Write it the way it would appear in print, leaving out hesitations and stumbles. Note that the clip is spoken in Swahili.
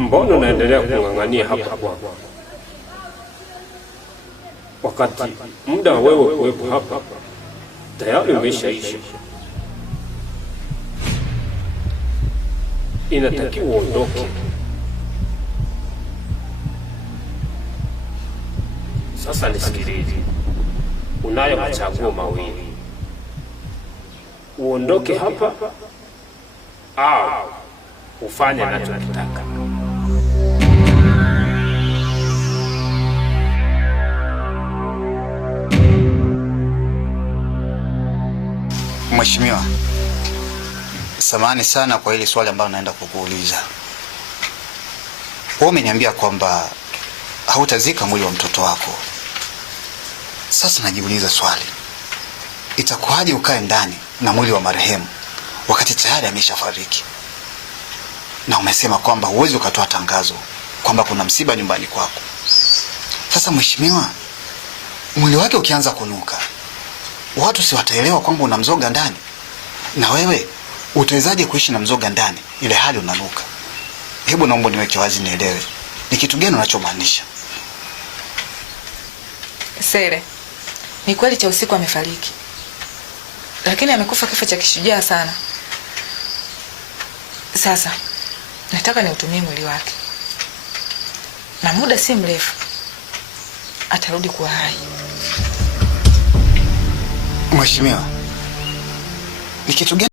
Mbona unaendelea kung'ang'ania hapa kwangu, wakati muda wewe kuwepo hapa tayari umeshaisha? Inatakiwa uondoke. Sasa nisikilize, unayo machaguo mawili: uondoke hapa au ufanye ninachokitaka. Mheshimiwa, samahani sana kwa hili swali ambalo naenda kukuuliza. Wewe umeniambia kwamba hautazika mwili wa mtoto wako. Sasa najiuliza swali, itakuwaje ukae ndani na mwili wa marehemu wakati tayari ameshafariki? Na umesema kwamba huwezi ukatoa tangazo kwamba kuna msiba nyumbani kwako. Sasa mheshimiwa, mwili wake ukianza kunuka, watu si wataelewa kwamba una mzoga ndani? Na wewe utawezaje kuishi na mzoga ndani ile hali unanuka? Hebu naomba niweke wazi nielewe, ni kitu gani unachomaanisha? Sere, ni kweli cha usiku amefariki, lakini amekufa kifo cha kishujaa sana. Sasa nataka niutumie mwili wake, na muda si mrefu atarudi kuwa hai. Mheshimiwa, ni kitu gani